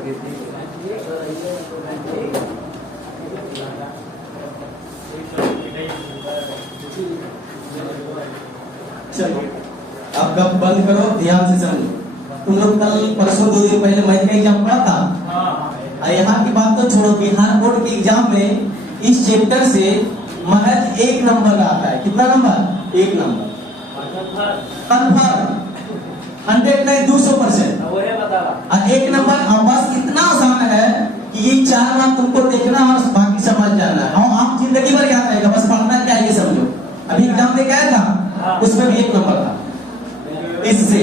चलो अब कब बंद करो, ध्यान से समझो। तुम लोग कल परसों 2 दिन पहले मैथ का एग्जाम पढ़ा था। यहाँ की बात तो छोड़ो, बिहार बोर्ड के एग्जाम में इस चैप्टर से महज 1 नंबर आता है। कितना नंबर? 1 नंबर कंफर्म, 100 नहीं 200%। और 1 नंबर बस इतना आसान है कि ये 4 बार तुमको देखना और बाकी समझ जाना है, और आप जिंदगी भर याद रहेगा। बस पढ़ना क्या ये समझो। अभी एग्जाम दे के आया था, उसमें भी 1 नंबर था। इससे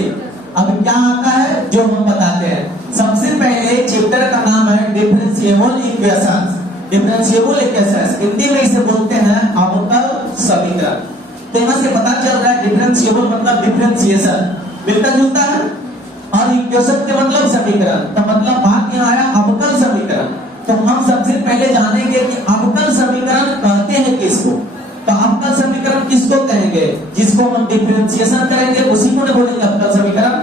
अब क्या आता है जो हम बताते हैं। सबसे पहले चैप्टर का नाम है differentiable equations. Differentiable equations Hindi में इसे बोलते हैं अवकल समीकरण। तो यहाँ से पता चल रहा है डिफरेंशिएबल मतलब डिफरेंशिएशन, मिलता जुलता है, और इक्वेशन के मतलब समीकरण। तो मतलब बात यहाँ आया अवकल समीकरण। तो हम सबसे पहले जानेंगे कि अवकल समीकरण कहते हैं किसको। तो अवकल समीकरण किसको कहेंगे? जिसको हम डिफरेंशिएशन करेंगे उसी को बोलेंगे अवकल समीकरण।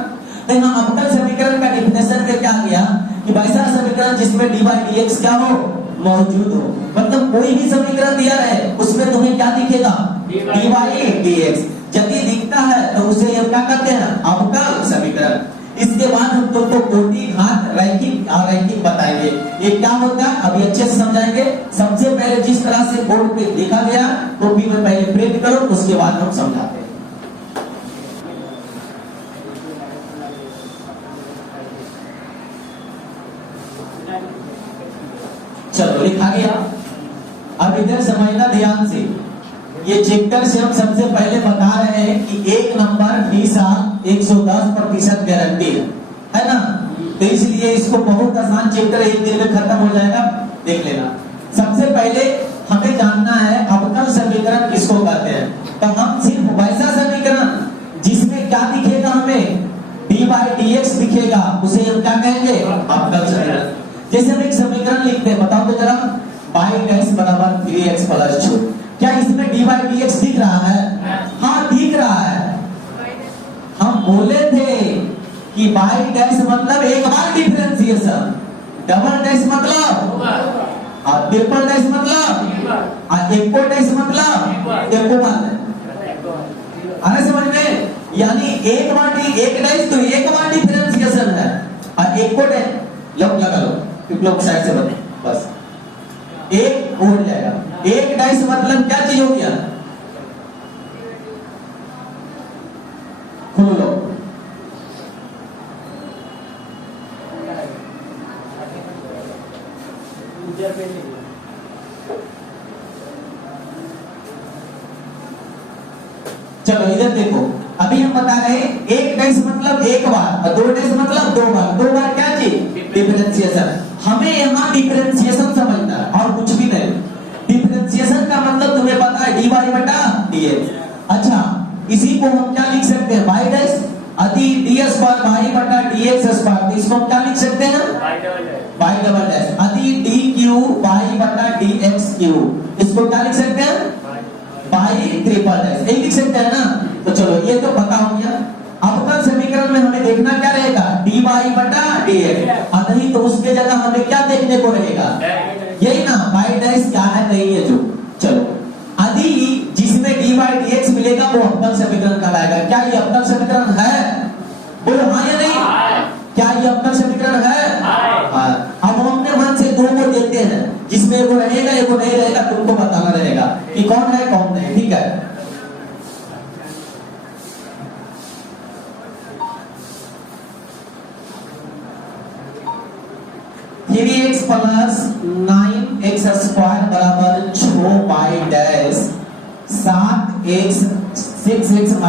तो यहाँ अवकल समीकरण का डिफिनेशन में क्या किया कि वैसा समीकरण जिसमें dy dx क्या हो, मौजूद हो। मतलब कोई भी समीकरण दिया है उसमें तुम्हें क्या दिखेगा? dy dx। यदि दिखता है तो उसे हम क्या कहते हैं? अवकल समीकरण। इसके बाद हम तुमको कोटि घात रैखिक अरैखिक बताएंगे। ये क्या होता है अभी अच्छे से समझाएंगे। सबसे पहले जिस तरह से बोर्ड पे लिखा गया कॉपी में पहले प्रिंट करो, उसके बाद हम समझाते हैं। चलो लिखा गया। अब इधर समझना ध्यान से। ये चैप्टर से हम सबसे पहले बता रहे हैं कि 1 नंबर हमेशा 110% गारंटी है ना। तो इसलिए इसको बहुत आसान चैप्टर 1 दिन में खत्म हो जाएगा, देख लेना। सबसे पहले हमें जानना है अवकल समीकरण किसको कहते हैं। तो हम सिर्फ वैसा समीकरण जिसमें क्या दिखेगा, हमें dy/dx दिखेगा, उसे हम क्या कहेंगे? अवकल समीकरण। जैसे हम एक समीकरण लिखते हैं, बताओ तो जरा, y' बराबर 3x + 2। क्या इसमें dy/dx दिख रहा है? हाँ दिख रहा है। हम बोले थे कि y' मतलब एक बार डिफरेंशिएशन, डबल डैश मतलब, और ट्रिपल डैश मतलब, और एको डैश मतलब एको बार। आने समझ में? यानी एक डैश तो एक बार डिफरेंशिएशन है, और एको डैश लगा लो लोग साइड से बने, बस एक हो जाएगा। एक डैश मतलब क्या चीज हो गया? खोल लो। चलो इधर देखो, अभी हम बता रहे हैं एक डैश मतलब एक बार, और 2 डैश मतलब 2 बार। 2 बार क्या चीज? डिफरेंशिएशन। हमें यहाँ डिफरेंशिएशन समझना है और कुछ भी नहीं। डिफरेंशिएशन का मतलब तुम्हें पता है dy/dx। अच्छा, इसी को हम क्या लिख सकते हैं? y' अति ds/y/dx²। तो इसको हम क्या लिख सकते हैं? y' अति dq/dx³। इसको क्या लिख सकते हैं? y'। यही लिख सकते हैं ना। तो चलो ये तो पता हो गया। अवकल समीकरण में हमें देखना क्या रहेगा? dy/dx। नहीं तो उसके जगह हमें क्या देखने को रहेगा? यही ना, y' क्या है नहीं है जो। चलो यदि जिसमें dy/dx मिलेगा वो अवकल समीकरण कहलाएगा। क्या ये अवकल समीकरण है? बोलो हाँ या नहीं? क्या ये अवकल समीकरण है? हाँ। अब हम अपने मन से 2 को देते हैं, जिसमें एगो रहेगा एगो नहीं रहेगा, तुमको बताना रहेगा कि कौन है कौन नहीं। ठीक है, 3x + 9x² बराबर 6y' 7x 6x -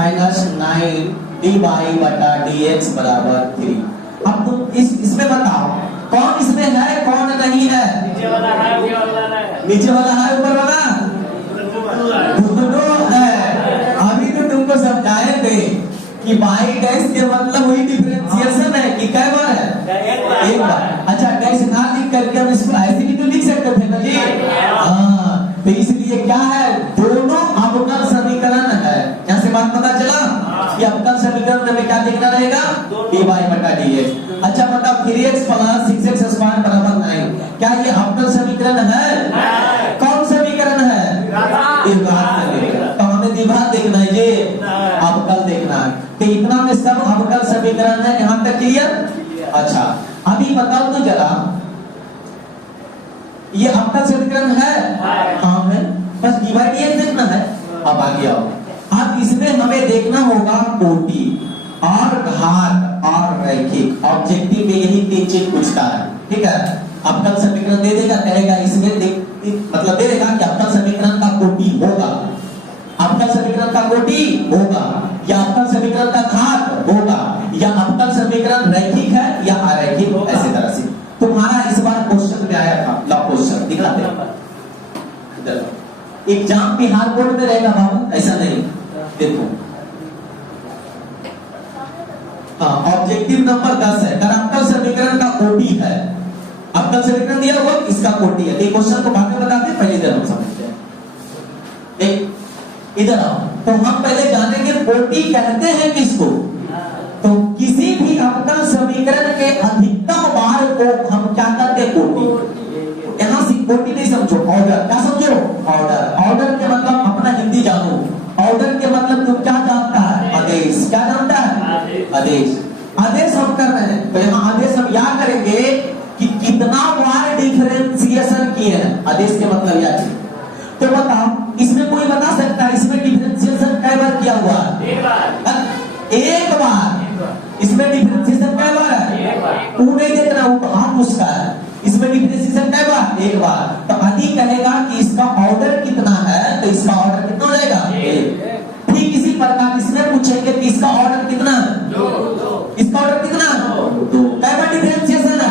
9 dy/dx बराबर 3। अब तुम इसमें बताओ कौन इसमें है कौन नहीं है? नीचे वाला है ऊपर वाला दोनों है। अभी तो तुमको समझाए थे कि y' के मतलब वही डिफरेंशिएशन है कि कई बार है? एक बार। अच्छा, डैश ना लिख करके हम इसको ऐसे भी तो लिख सकते थे ना जी। हाँ, तो इसलिए क्या है? दोनों अवकल समीकरण है। यहाँ से बात पता चला कि अवकल समीकरण में क्या देखना रहेगा? dy/dx। अच्छा बताओ, 3x + 6x² समीकरण है, यहां तक क्लियर? अच्छा, अभी बताओ तो जरा, ये अवकल समीकरण है? हाँ है, बस डिवाइड देखना है। अब आगे आओ, अब इसमें हमें देखना होगा कोटि और घात और रैखिक। ऑब्जेक्टिव में यही तीन चीज पूछता है, ठीक है? अवकल समीकरण दे देगा, कहेगा इसमें मतलब दे देगा कि अवकल समीकरण का कोटि होगा, अवकल समीकरण का कोटि होगा, या अवकल समीकरण का घात होगा, या अवकल समीकरण रैखिक है या अरैखिक, ऐसे तरह से। तुम्हारा इस बार क्वेश्चन में आया था, लॉ क्वेश्चन दिखाते हैं। एग्जाम बिहार बोर्ड में रहेगा बाबू, ऐसा नहीं, देखो ऑब्जेक्टिव नंबर 10 है, अवकल समीकरण का कोटि है, अवकल समीकरण दिया हुआ इसका कोटि है। तो क्वेश्चन को बाद में बताते हैं, पहले इधर हम समझते हैं। इधर आओ, तो हम पहले जानेंगे कोटि कहते हैं किसको। तो किसी भी अवकल समीकरण के अधिकतम बार को हम क्या कहते हैं? कोटि। यहां से कोटि नहीं समझो, ऑर्डर। क्या समझो? ऑर्डर। ऑर्डर के मतलब अपना हिंदी जानो, ऑर्डर के मतलब तुम क्या जानता है? आदेश। क्या जानता है? आदेश। आदेश हम कर रहे हैं, तो यहाँ आदेश हम याद करेंगे कि कितना बार डिफरेंशिएशन किए हैं। आदेश के मतलब यह है। तो बताओ, इसमें कोई बता सकता है इसमें डिफरेंशिएशन कै बार किया हुआ है? एक बार। इसमें डिफरेंशिएशन कै बार है? वो नहीं देखना, वो हाथ उसका है। इसमें डिफरेंशिएशन कै बार? एक बार। तो आदि कहेगा कि इसका ऑर्डर कितना है, तो इसका ऑर्डर कितना हो जाएगा? ठीक इसी प्रकार इसमें पूछेंगे कि इसका ऑर्डर कितना है? इसका ऑर्डर कितना है? कै बार डिफरेंशिएशन है?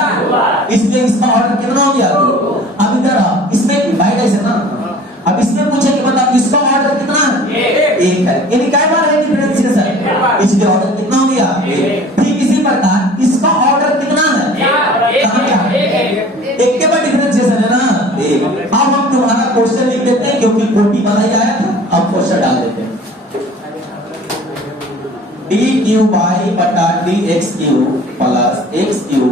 इसलिए इसका ऑर्डर कितना हो गया? अब इधर आओ, इसमें डिवाइड ऐसे ना, अब इसमें पूछेंगे बताओ इसका ऑर्डर कितना है? एक है, यानी कै बार है डिफरेंशिएशन, इसलिए ऑर्डर कितना हो गया? ठीक इसी प्रकार इसका ऑर्डर कितना है? एक के बाद डिफरेंशिएशन है ना, एक। अब हम तुम्हारा क्वेश्चन लिख देते हैं, क्योंकि कोटि वाला ही आया था, अब क्वेश्चन डाल देते हैं। डी क्यू वाई बटा d x q plus x q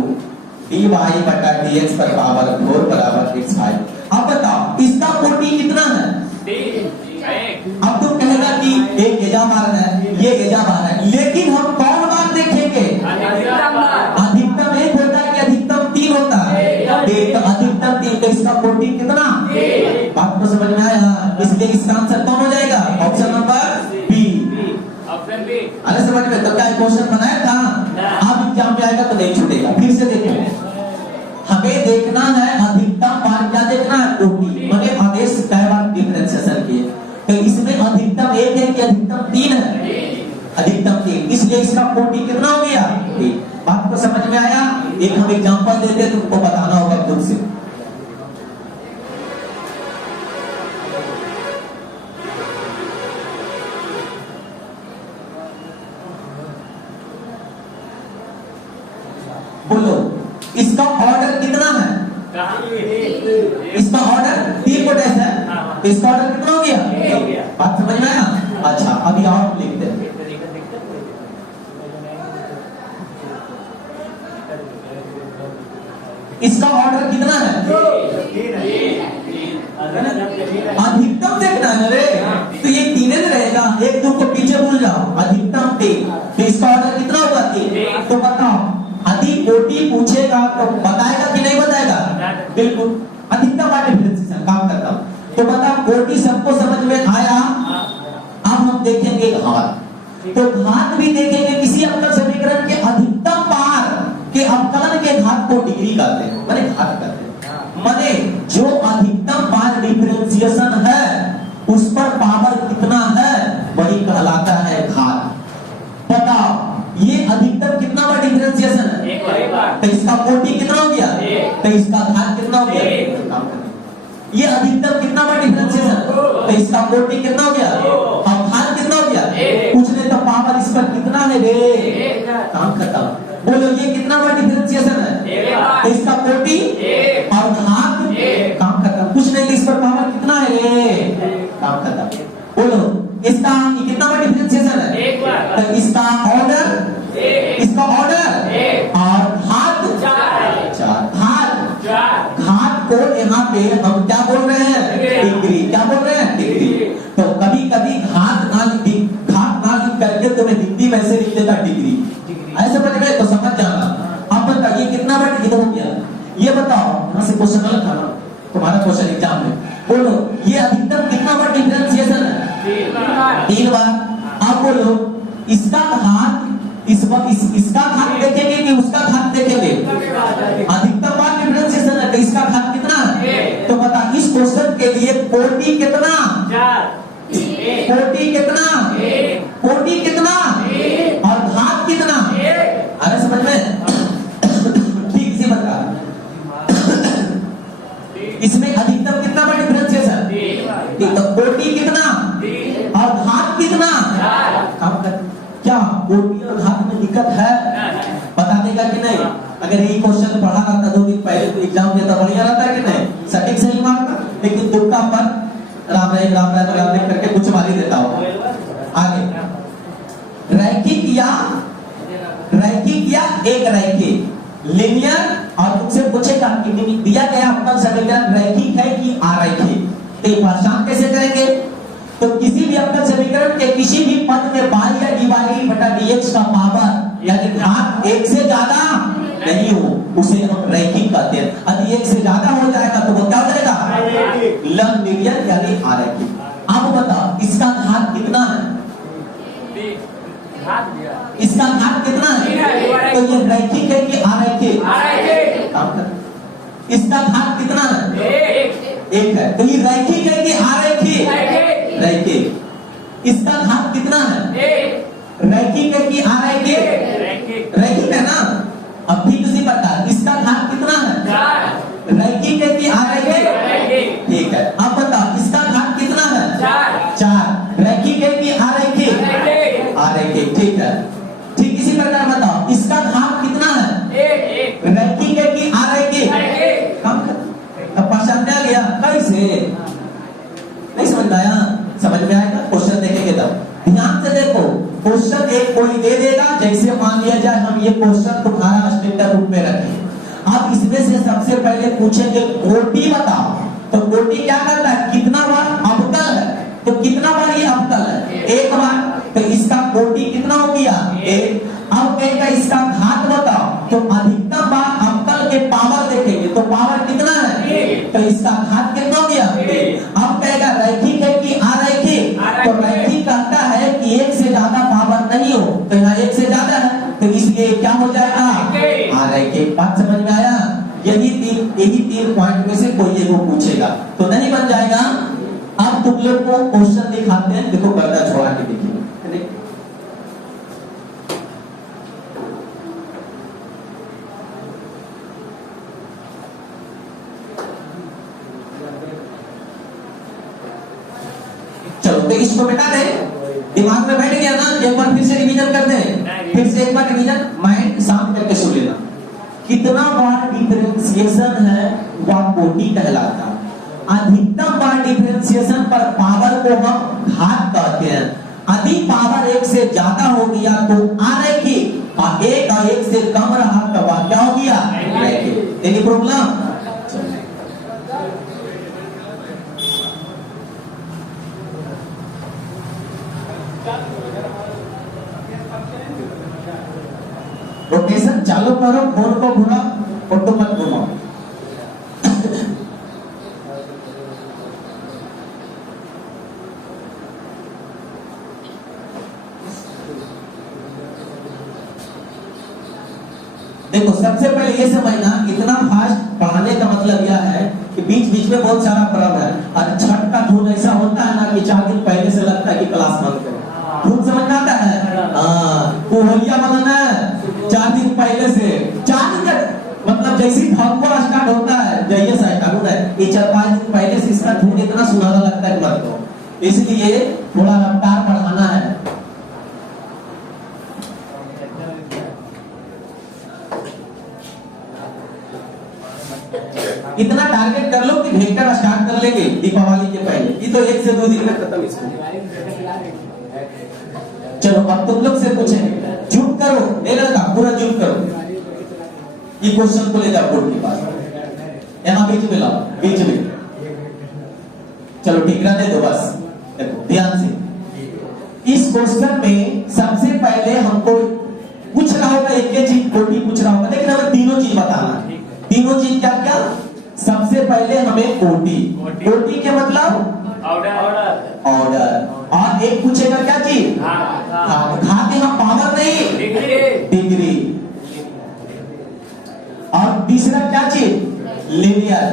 d y बटा डी एक्स पर पावर 4 बराबर एक्स वाई। अब बताओ इसका कोटि कितना है? अब तुम कहेगा कि एक गेजा बार है, ये गेजा बार है, लेकिन हम कौन बार देखेंगे? अधिकतम एक होता है कि अधिकतम 3 होता है? तो अधिकतम 3, तो इसका कोटि कितना? बात को समझ में आया? इसलिए इसका आंसर कौन हो जाएगा? Option number B. Option B. अरे समझ में? तो क्या क्वेश्चन बनाया था? अब एग्जाम में आएगा तो नहीं छूटेगा। फिर से देखो, हमें देखना है अधिकतम बार, क्या देखना है? कोटि। माने आदेश कै बार डिफरेंशिएशन किए, तो इसमें अधिकतम 1 है कि अधिकतम 3 है? अधिकतम 3, इसलिए इसका कोटि कितना हो गया? 3। बात को समझ में आया? एक हम एग्जांपल देते हैं, तुमको बताना होगा खुद से। बोलो, इसका ऑर्डर कितना है? इसका ऑर्डर 3 को डैश है, तो इसका ऑर्डर कितना हो गया? बात समझ में आया? अच्छा, अभी और लिखते हैं। इसका ऑर्डर कितना है? अधिकतम देखना है रे, तो ये 3 रहेगा, 1 2 को पीछे भूल जाओ, अधिकतम 3, तो इसका ऑर्डर कितना होगा? 3। तो बताओ, यदि कोटि पूछेगा तो बताएगा कि नहीं बताएगा? बिल्कुल। अधिकतम बार डिफरेंशिएशन काम करता हूं, तो बताओ कोटि सबको समझ में आया? अब हम देखेंगे घात। तो घात भी देखेंगे, किसी अवकल समीकरण के अधिकतम बार के अवकलन के घात को डिग्री कहते हैं, माने घात कहते हैं। माने जो अधिकतम बार डिफरेंशिएशन है उस पर पावर कितना है, वही कहलाता है घात। बताओ ये अधिकतम कितना बार डिफरेंशिएशन है? तो इसका कोटि कितना हो गया? तो इसका घात कितना हो गया? ये अधिकतम कितना बार डिफरेंशिएशन, तो इसका कोटि कितना हो गया? अब घात कितना हो गया? पूछने तो पावर इस पर कितना है रे? काम खत्म। बोलो ये कितना बार डिफरेंशिएशन है? तो इसका कोटि और घात, काम खत्म। कुछ नहीं, इस पर पावर कितना है रे? काम खत्म। बोलो इसका कितना बार डिफरेंशिएशन है? तो इसका ऑर्डर, इसका ऑर्डर और घात 4। घात को यहाँ पे हम क्या बोल रहे हैं? डिग्री। क्या बोल रहे हैं? डिग्री। तो कभी कभी घात ना लिख करके तुम्हें हिंदी में से लिख देगा डिग्री, ऐसे ये बताओ, यहाँ से क्वेश्चन अलग था ना तुम्हारा क्वेश्चन एग्जाम में, बोलो ये अधिकतम कितना बार डिफरेंशिएशन है? 3 बार। आप बोलो इसका घात इसका घात देखेंगे कि उसका घात देखेंगे? अधिकतम बार डिफरेंशिएशन है तो इसका घात कितना है? तो बता इस क्वेश्चन के लिए कोटि कितना? 4। कोटि कितना? 1। कोटि कितना? 1। और घात कितना? 1। अरे समझ में ठीक से बता। इसमें अधिकतम कितना बार डिफरेंशिएशन? 3। तो कोटि कितना? 3। और घात कितना? 4। क्या कोटि और घात में दिक्कत है? बता देगा कि नहीं? अगर यही क्वेश्चन पढ़ा रहता 2 दिन पहले तो एग्जाम देता बढ़िया रहता कि नहीं? सटीक सही मारता, लेकिन तुक्का पर राम राम करके कुछ मार ही देता हो। आगे रैखिक या एक रैखिक लीनियर, और तुमसे पूछेगा कि दिया गया अवकल समीकरण रैखिक है कि अरैखिक, तो पहचान कैसे करेंगे? तो किसी भी अवकल समीकरण के किसी भी पद में y या dy बटा dx का पावर यानी घात 1 से ज्यादा नहीं हो उसे हम रैखिक कहते हैं। यदि 1 से ज्यादा हो जाएगा तो वो क्या हो जाएगा? लीनियर यानी अरैखिक। अब बताओ इसका घात कितना है? इसका घात कितना है? तो ये रैखिक है कि अरैखिक? इसका घात कितना है? 1 है। तो ये रैखिक है कि अरैखिक? रैखिक। इसका घात कितना है? 1। रैखिक है कि अरैखिक? रैखिक है ना। अब ठीक उसी प्रकार इसका घात कितना है? 4। रैखिक है कि अरैखिक? ठीक है। अब बताओ इसका घात कितना है? 4। रैखिक है कि अरैखिक? अरैखिक। ठीक है। ठीक इसी प्रकार बताओ इसका घात कितना है? 1। रैखिक है कि अरैखिक? अब पहचान में आ गया? कैसे नहीं समझ में आया? समझ में आएगा क्वेश्चन देखेंगे तब। ध्यान से देखो क्वेश्चन एक कोई दे देगा, जैसे मान लिया जाए हम ये क्वेश्चन तुम्हारा स्टैंडर्ड रूप में रखें। अब इसमें से सबसे पहले पूछेंगे कोटि बताओ, तो कोटि क्या करता है? कितना बार अवकल है? तो कितना बार ये अवकल है? 1 बार। तो इसका कोटि कितना हो गया? 1। अब कहेगा इसका घात बताओ, तो अधिकतम बार अवकल के पावर देखेंगे तो पावर कितना है? तो इसका घात कितना हो गया? अब कहेगा रैखिक है कि अरैखिक? तो रैखिक कहता है कि 1 से ज्यादा पावर नहीं हो, तो यहाँ 1 से ज्यादा है तो इसलिए क्या हो जाएगा? अरैखिक। बात समझ में आया? यही 3 पॉइंट में से कोई एक पूछेगा तो नहीं बन जाएगा। अब तुम लोग को क्वेश्चन दिखाते हैं, देखो पर्दा छोड़ा के देखिए। चलो तो इसको बेटा दे, दिमाग में बैठ गया ना? एक बार फिर से रिवीजन कर दे, फिर से एक बार रिवीजन माइंड शांत करके सुन लेना। कितना बार डिफरेंशिएशन है वह कोटि कहलाता है। अधिकतम बार डिफरेंशिएशन पर पावर को हम घात कहते हैं। यदि पावर 1 से ज्यादा हो गया तो अरैखिक, और 1 से कम रहा तो वह क्या हो गया? रैखिक। Any problem? रोटेशन चालू करो, फोन को घुमाओ, फोटो मत घुमाओ। देखो सबसे पहले ये समझना, इतना फास्ट पढ़ाने का मतलब यह है कि बीच बीच में बहुत सारा क्रम है। और छठ का धुन ऐसा होता है ना कि 4 दिन पहले से लगता है कि क्लास बंद करो। धुन समझ में आता है? कोहलिया बनाना है 4 दिन पहले से, 4 दिन तक मतलब जैसे फगुआ स्टार्ट होता है, जैसे स्टार्ट होता है, ये 4-5 दिन पहले से इसका धुन इतना सुनाना लगता है मत को, इसलिए थोड़ा रफ्तार बढ़ाना है। इतना टारगेट कर लो कि वेक्टर स्टार्ट कर लेंगे दीपावली के पहले, ये तो 1 से 2 दिन में खत्म इसको। चलो अब तुम लोग से पूछेंगे, जूम करो, नहीं लगा पूरा जूम करो, ये क्वेश्चन को ले जाओ बोर्ड के पास, यहाँ बीच में लाओ, बीच में। चलो ठीक रहने दो बस, देखो ध्यान से। इस क्वेश्चन में सबसे पहले हमको पूछ रहा होगा, एक चीज कोटि पूछ रहा होगा, लेकिन हमें तीनों चीज बताना है। तीनों चीज क्या क्या? सबसे पहले हमें कोटि, कोटि के मतलब ऑर्डर, और एक पूछेगा क्या चीज? घात यहाँ पावर नहीं, डिग्री। और तीसरा क्या चीज? लीनियर,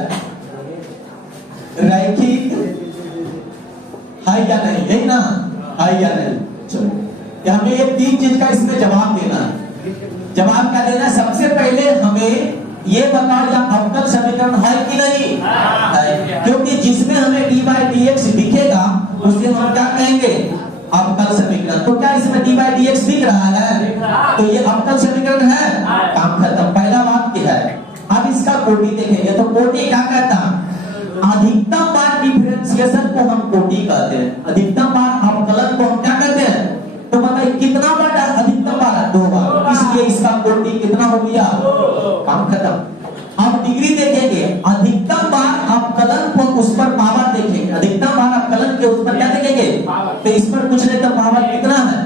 रैखिक है या नहीं, है ना, है या नहीं। चलो हमें ये तीन चीज का इसमें जवाब देना है। जवाब क्या देना है? सबसे पहले हमें ये बताओ या अवकल समीकरण है कि नहीं है, क्योंकि जिसमें हमें डी बाई डी एक्स दिखेगा उसे हम क्या कहेंगे? अवकल समीकरण। तो क्या इसमें डी बाई डी एक्स दिख रहा है? तो ये अवकल समीकरण है, काम खत्म, पहला वाक्य है। अब इसका कोटि देखेंगे तो कोटि क्या कहता है? अधिकतम बार डिफरेंशिएशन को हम कोटि कहते हैं, अधिकतम बार अवकलन को हम क्या कहते हैं? तो बताइए कितना बार अधिकतम बार? 2 बार, इसलिए इसका कोटि कितना हो गया? काम खत्म। अब डिग्री देखेंगे, अधिकतम बार अवकलन को उस पर पावर देखेंगे, अधिकतम बार अवकलन के उस पर क्या देखेंगे? तो इस पर पूछ रहे तो पावर कितना है?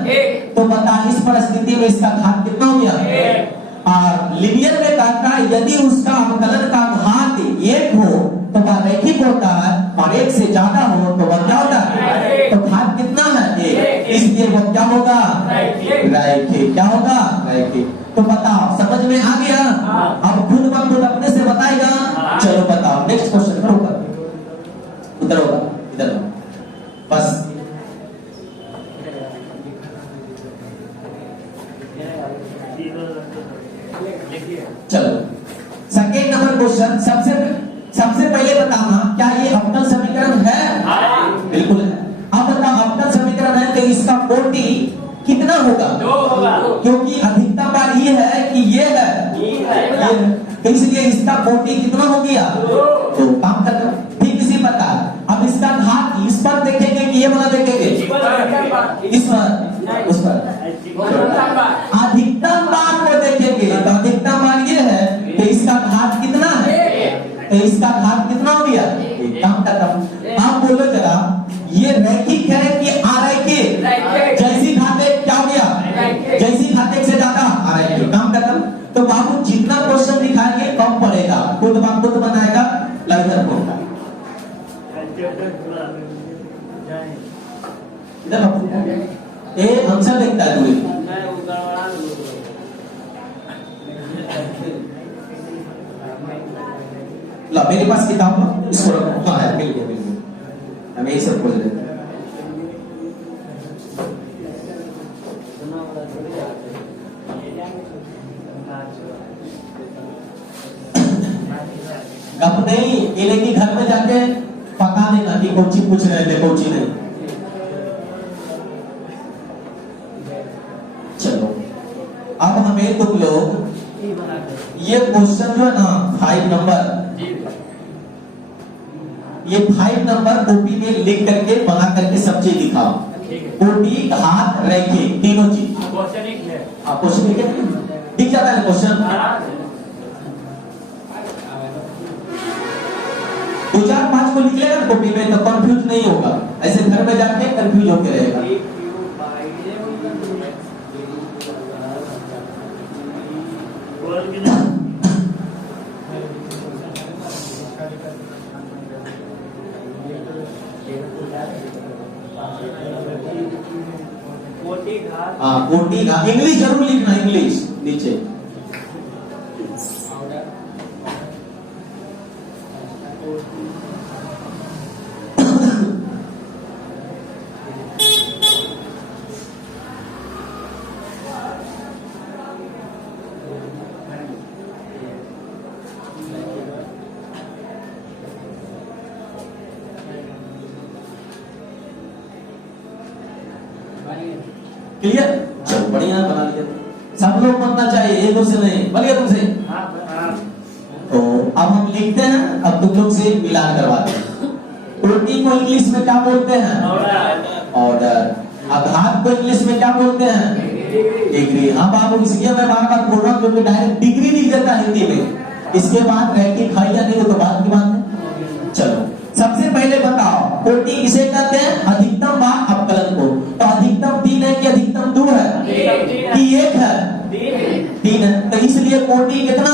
तो बता इस परिस्थिति में इसका घात कितना हो गया? और लीनियर में कहता है यदि उसका अवकलन का घात 1 हो तो वह रैखिक होता है, और 1 से ज्यादा हो तो वह क्या होता है? तो घात कितना है? 1, इसलिए वो क्या होगा? रैखिक। क्या होगा? रैखिक। तो बताओ समझ में आ गया? अब खुद ब खुद अपने से बताएगा। चलो बताओ नेक्स्ट क्वेश्चन करो, उधर होगा, इधर बस। चलो सेकेंड नंबर क्वेश्चन, सबसे पहले बताना क्या ये अवकल समीकरण है? बिल्कुल है। अब बताओ अवकल समीकरण है तो इसका कोटि कितना होगा? 2 होगा, क्योंकि अधिकतम बार ये है कि ये है, तो इसलिए इसका कोटि कितना हो गया? 2। काम खत्म। ठीक इसी प्रकार अब इसका घात इस पर देखेंगे कि ये वाला देखेंगे? इस पर, उस पर। अधिकतम बार को देखेंगे तो अधिकतम बार ये है, तो इसका घात कितना है? तो इसका घात कितना हो गया? काम खत्म। आप बोलो जरा ये रैखिक है कि अरैखिक? जैसी घात एक क्या हो गया? जैसी घात एक से ज्यादा अरैखिक। काम खत्म। तो बाबू जितना क्वेश्चन दिखाएंगे कम पड़ेगा, खुद ब खुद बनाएगा लगभग को। इधर आंसर देखता है तू। ला मेरे पास किताब है, इसको रखो। हाँ है, मिल गया मिल गया, हमें यही सब बोल रहे। गप नहीं, ये लेकिन घर में जाके पता देना कि कोची पूछ रहे थे, कोची नहीं। चलो अब हमें तुम लोग ये क्वेश्चन जो है ना 5 नंबर, ये 5 नंबर कॉपी में लिख करके बना करके सब चीज दिखाओ। कोटि, घात, रैखिक, तीनों चीज। क्वेश्चन दिख जाता है क्वेश्चन। 2, 4, 5 को लिख लेगा कॉपी में तो कंफ्यूज नहीं होगा, ऐसे घर में जाके कंफ्यूज होके रहेगा। कोटि घात, इंग्लिश जरूर लिखना, इंग्लिश नीचे। क्लियर? चलो बढ़िया बना लिया, सब लोग बनना चाहिए, एक दूसरे नहीं। बोलिए तुमसे। तो अब हम लिखते हैं, अब तुम लोग से मिलान करवाते हैं। कोटि को इंग्लिश में क्या बोलते हैं? ऑर्डर। अब घात को इंग्लिश में क्या बोलते हैं? डिग्री। हाँ बाबू, इसलिए मैं बार बार बोल रहा हूँ क्योंकि डायरेक्ट डिग्री लिख देता है हिंदी में, इसके बाद रैखिक है या नहीं वो तो बात की बात है। चलो सबसे पहले बताओ कोटि किसे कहते हैं? अधिकतम बार अवकलन को। तो अधिकतम 3 है कि अधिकतम 2 है कि 1 है? 3 है। तो इसलिए कोटि कितना?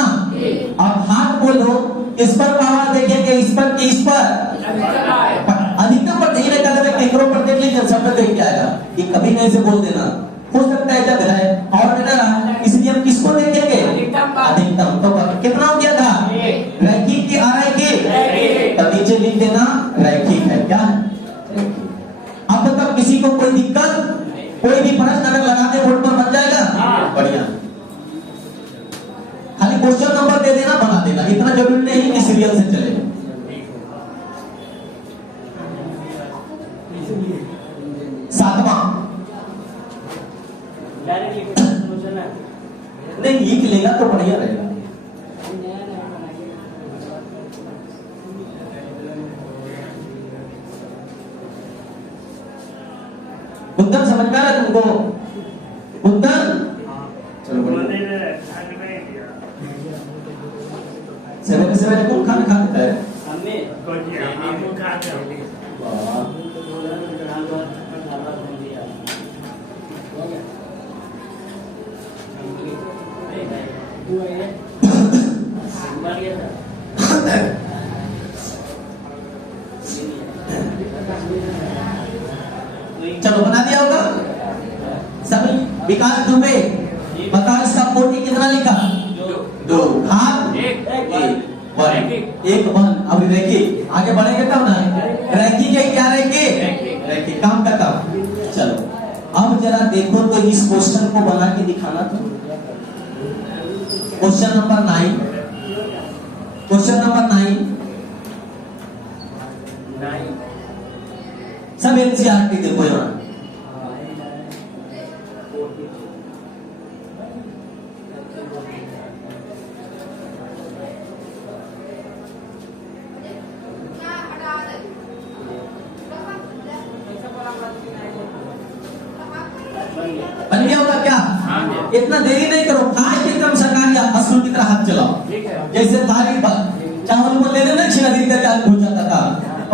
अब हाथ बोलो, इस पर पावर देखेंगे, इस पर कि इस पर अधिकतम पर नहीं कहते थे केंद्रों पर देख लीजिए, सब में देख के आएगा। ये कभी नहीं से बोल देना, हो सकता है जब है और बेटा, इसलिए हम किसको देखेंगे? अधिकतम। तो कितना हो गया था? रैखिक की अरैखिक? तो नीचे लिख देना रैखिक है। क्या है? अब तक किसी को कोई दिक्कत, कोई भी प्रश्न अगर लगाते बोर्ड पर बन जाएगा? बढ़िया। खाली क्वेश्चन नंबर दे देना, बना देना, इतना जरूरी नहीं कि सीरियल से चले। सातवां नहीं लिख लेगा तो बढ़िया रहेगा। बुद्धन समझ में आ रहा है तुमको? बुद्धन चलो सवेरे सवेरे कौन खाना खाता है? चलो बना दिया होगा सभी। विकास दुबे बताओ इसका कोटि कितना लिखा? दो। हाथ एक वन। अब रैखिक आगे बढ़ेंगे तब ना। रैखिक है क्या? रैखिक काम का काम। चलो अब जरा देखो तो इस क्वेश्चन को बना के दिखाना। तो क्वेश्चन नंबर 9, क्वेश्चन नंबर 9 सब एनसीईआरटी देखो यहाँ। बन गया होगा क्या? इतना देरी नहीं करो, आज एकदम सरकार या असुर की तरह हाथ चलाओ। जैसे थाली चावल को ले लेना छिना देरी करके आग हो जाता था,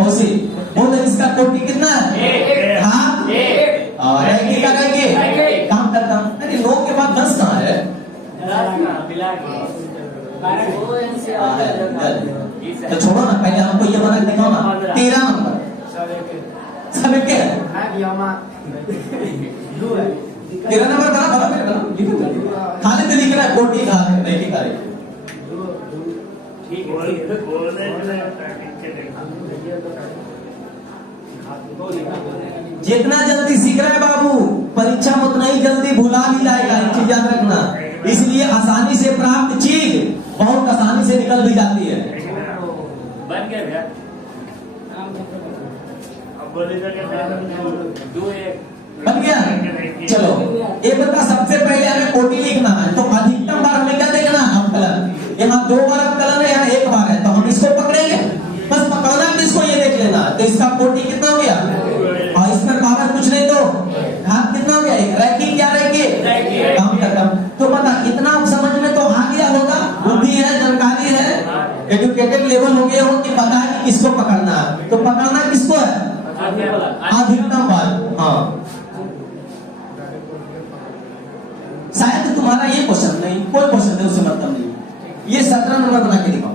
उसे बोले इसका कोटि कितना है? हाँ और काम करता हूँ। अरे 9 के बाद 10 कहाँ है? तो छोड़ो ना, पहले हमको ये बना के दिखाओ ना। 13 नंबर सब एक है। 13 नंबर बना मेरे बना लिखो खाली तो लिख रहा है कोटि खा रहे नहीं खा रहे। जितना जल्दी सीख रहा है बाबू, परीक्षा में उतना ही जल्दी भुला भी जाएगा। एक चीज याद रखना, इसलिए आसानी से प्राप्त चीज बहुत आसानी से निकल भी जाती है। बन गया बन गया। चलो एक बता, सबसे पहले हमें कोटि लिखना है, तो अधिकतम बार हमें क्या देखना? अवकलन। यहाँ 2 बार अवकलन है, यहाँ 1 बार है, तो हम इसको पकड़ेंगे। बस पकड़ना है, इसको ये देख लेना। तो इसका कोटि कितना हो गया? और इसमें पावर कुछ नहीं तो हाथ कितना हो गया? रैखिक क्या? रैखिक काम का काम। तो बता इतना समझ में तो आ गया होगा, बुद्धि है, जानकारी है, एजुकेटेड लेवल हो गया हो कि पता है कि किसको पकड़ना है। तो पकड़ना किसको है? अधिकतम बार। हाँ शायद तुम्हारा ये क्वेश्चन नहीं, कोई क्वेश्चन है उससे मतलब नहीं। ये 17 नंबर बना के दिखाओ।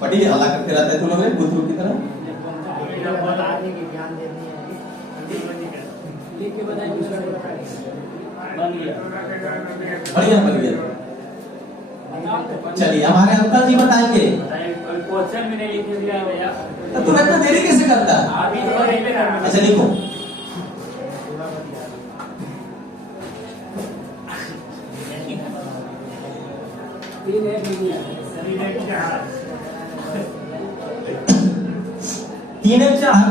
बड़ी हल्ला करते रहते तुम लोग बुद्धू की तरह। बढ़िया बन गया। चलिए हमारे अंकल जी बताएंगे। क्वेश्चन भी नहीं लिख दिया भैया, तो तुम इतना देरी कैसे करता है? अच्छा लिखो। तीन एक चार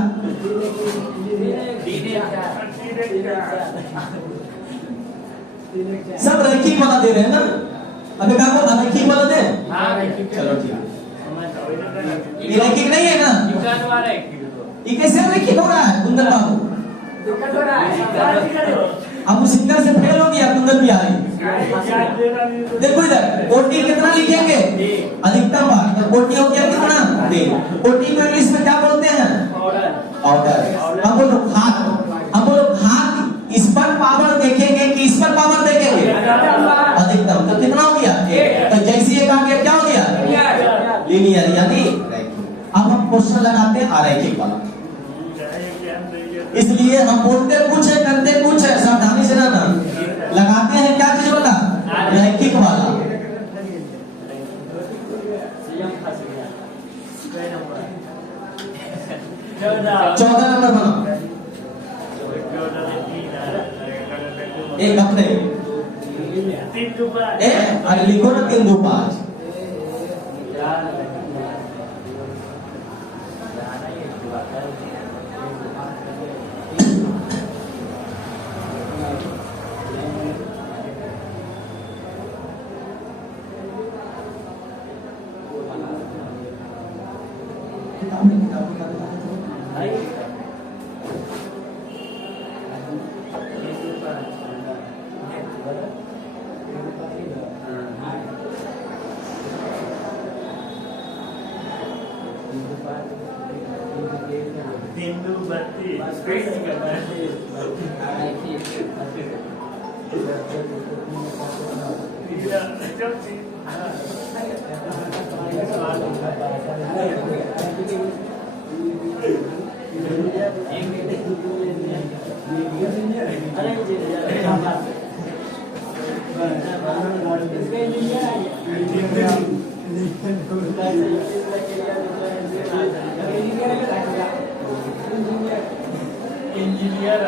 सब रैखिक वाला दे रहे हैं ना? अबे कहा को अरैखिक वाला दे? चलो ठीक है। ये रैखिक नहीं है ना? ये कैसे रैखिक हो रहा है कुंदन बाबू? अब सिंगर से फेल हो गया कुंदन बिहारी। देखो इधर कोटि कितना लिखेंगे? अधिकतम बार। तो कोटि हो गया कितना? 3। कोटि को इंग्लिश में क्या बोलते हैं? ऑर्डर। अब बोलो हाथ। अब बोलो हाथ, इस पर पावर देखेंगे कि क्वेश्चन लगाते हैं अरैखिक वाला। इसलिए हम बोलते कुछ है करते कुछ है, सावधानी से रहना। लगाते हैं क्या चीज वाला? रैखिक वाला। 14 नंबर बनाओ। एक अपने अरे लिखो ना 3 2 5। इंजीनियर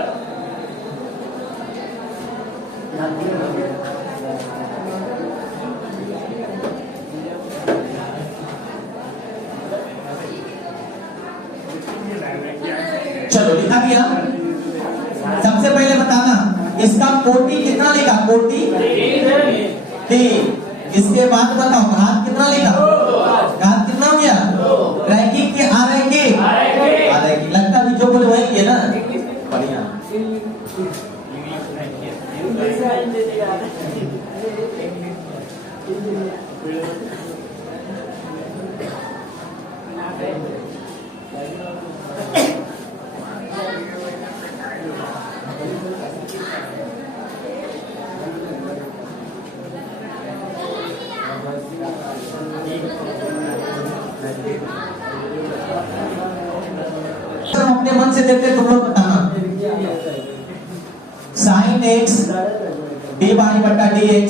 चलो लिखा गया। सबसे पहले बताना इसका कोटि कितना लिखा? कोटि 3। इसके बाद बताओ घात कितना लिखा? घात कितना हो गया? रैखिक के आरैखिक। लगता भी जो बोले वही किए ना। बढ़िया। अपने मन से देते तुम लोग बताना। साइन x dy बटा dx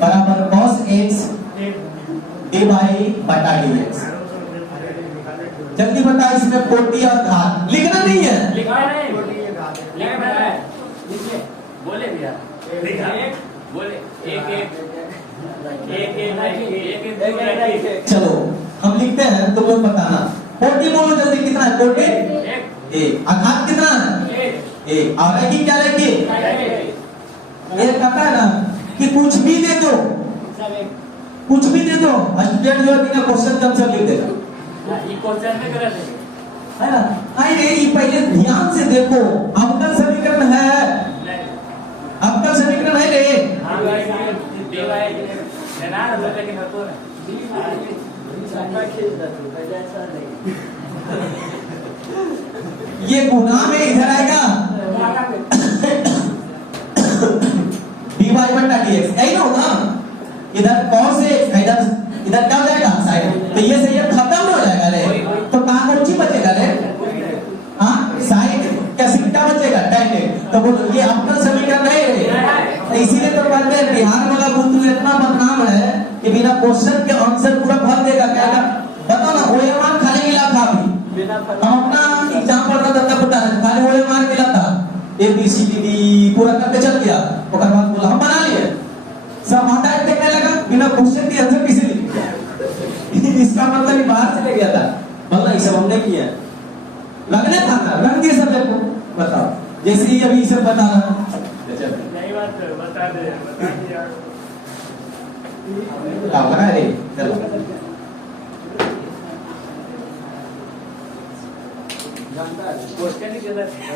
बराबर cos x dy बटा dx। जल्दी बता इसमें कोटि और घात लिखना नहीं है। लिखना है। बोले भैया बोले एक चलो हम लिखते हैं तुम लोग बताना। कोटि बोलो जल्दी कितना है? कोटि 1। घात कितना है? 1। और रैखिक क्या? रैखिक ये कहता है ना कि कुछ भी दे दो, कुछ भी दे दो, स्टूडेंट जो है बिना क्वेश्चन का आंसर लिख देगा। ये क्वेश्चन में गलत है ना? अरे ये पहले ध्यान से देखो, अवकल समीकरण है। अवकल समीकरण है रे। ये गुना में इधर आएगा dy बटा dx, यही ना होगा। इधर cos x, इधर क्या हो जाएगा? साइन। तो ये सही है, खत्म हो जाएगा रे। तो कहाँ कौन सी बचेगा रे? हाँ साइन कैसे क्या बचेगा? tan x। तो बोलो ये अवकल समीकरण नहीं रे। तो इसीलिए तो कहते हैं बिहार वाला बुद्धू इतना बदनाम है कि बिना क्वेश्चन के आंसर पूरा भर देगा। क्या बताओ ना, ओएमआर खाली मिला था अभी। हम अपना एग्जाम पढ़ता था तब बता रहे खाली ओएमआर मिला था, ABCD पूरा करके चल गया। उसके बाद बोला हम बना लिए, सब माथा टेकने लगा बिना क्वेश्चन के आंसर किसी लिख इसका मतलब बाहर से ले गया था। मतलब ये सब हमने किया, लगने था ना, रंग दिए सब को। बताओ जैसे ही अभी सब बता रहा नहीं बात बता दे, बता दिया क्या बना रे। चलो क्वेश्चन ही गलत है।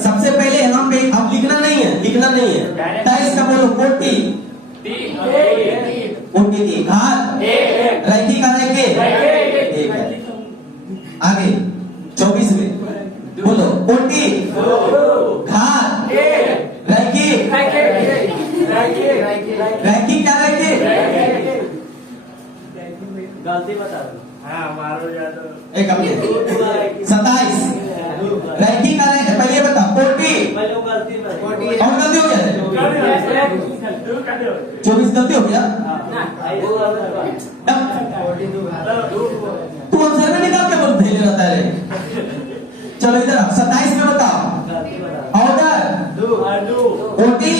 सबसे पहले यहाँ पे अब लिखना नहीं है, लिखना नहीं है। ताइस का बोलो कोटि कोटि की घात रैखिक आरैखिक एक है। आगे 24 में बोलो कोटि घात रैखिक रैखिक क्या रैखिक एक अपने 27 रैंकिंग का रैंक पहले ये बता 40 और गलती हो गया 24 गलती हो गया तू आंसर में निकाल के बोल भेज रहता है चलो इधर 27 में बताओ ऑर्डर 40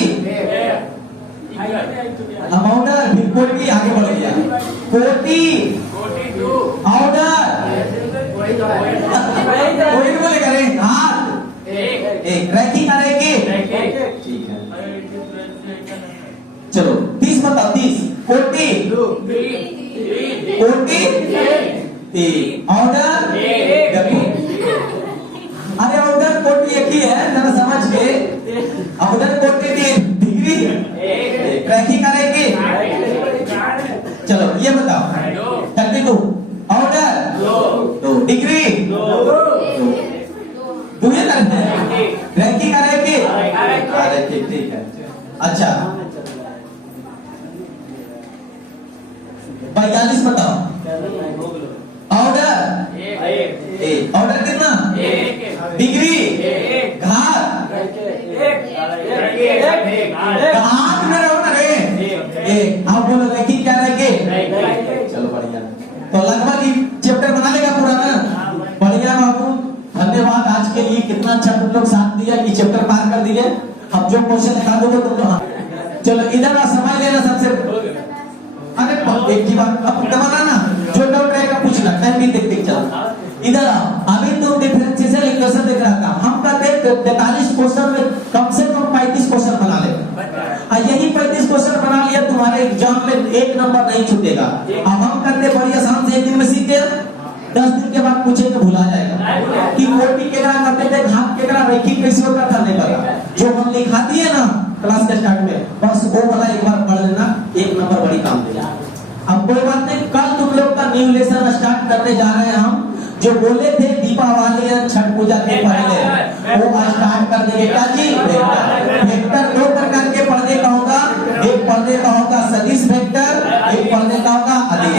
अब ऑर्डर फिर 40 आगे बढ़ गया 40 ऑर्डर कोई बोलेगा रे हाथ एक रैंकिंग आ रहेगी ठीक है चलो 30 बताओ 30 40 ऑर्डर अरे ऑर्डर 40 एक ही है जरा समझ के ऑर्डर 40 की डिग्री रैंकिंग आ रहेगी चलो ये बताओ 32 ऑर्डर 2 डिग्री 2 ये करते हैं रैंकिंग आ रहेगी ठीक है अच्छा 42 बताओ ऑर्डर ऑर्डर कितना डिग्री घात घात में रहो ना रे आप बोलो रैंकिंग क्या रहेगी चलो बढ़िया तो लगभग ये चैप्टर बना लेगा पूरा ना बढ़िया बाबू धन्यवाद आज के लिए कितना अच्छा तुम लोग साथ दिया कि चैप्टर पार कर दिए अब जो क्वेश्चन निकालोगे तुम लोग चलो इधर आ समय लेना सबसे अरे एक की बात अब दबाना ना जो डाउट रहेगा पूछना टाइम भी देख देख चलो इधर आओ अभी तुम डिफरेंशिएशन इक्वेशन देख रहा था हम कहते 43 क्वेश्चन में कम से कम 35 क्वेश्चन बना ले यही 35 क्वेश्चन बना लिया तुम्हारे एग्जाम में 1 नंबर नहीं छूटेगा अब हम कहते बड़ी आसान से 1 दिन में सीख गए 10 दिन के बाद पूछेंगे भुला जाएगा कि कोटि केकरा करते थे घात केकरा रैखिक कैसे होता था नहीं पता जो हम लिखा दिए ना क्लास के स्टार्ट में बस वो वाला एक बार पढ़ लेना 1 नंबर बड़ी काम देगा अब कोई बात नहीं कल तुम लोग का न्यू लेसन स्टार्ट करने जा रहे हैं हम जो बोले थे दीपावली या छठ पूजा के पहले वो स्टार्ट कर देंगे क्या जी वेक्टर 2 प्रकार के पर्दे का होगा एक पर्दे का होगा सदिश वेक्टर एक पर्दे का होगा अदिश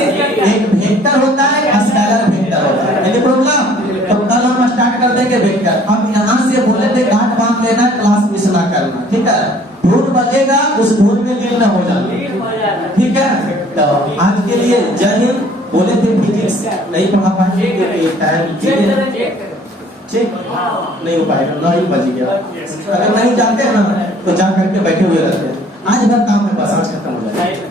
एक वेक्टर होता है स्केलर वेक्टर होता है एनी प्रॉब्लम तो कल हम स्टार्ट कर देंगे वेक्टर अब यहाँ से बोले थे गांठ बांध लेना क्लास मिस ना करना ठीक है धूल बजेगा उस धूल में लीन न हो जाना ठीक है तो आज के लिए जय हिंद बोले थे फिजिक्स नहीं पढ़ा पाएंगे टाइम चेक नहीं हो पाएगा 9 बज गया अगर नहीं जानते हैं ना तो जा करके बैठे हुए रहते हैं आज भर काम में बस आज खत्म हो जाएगा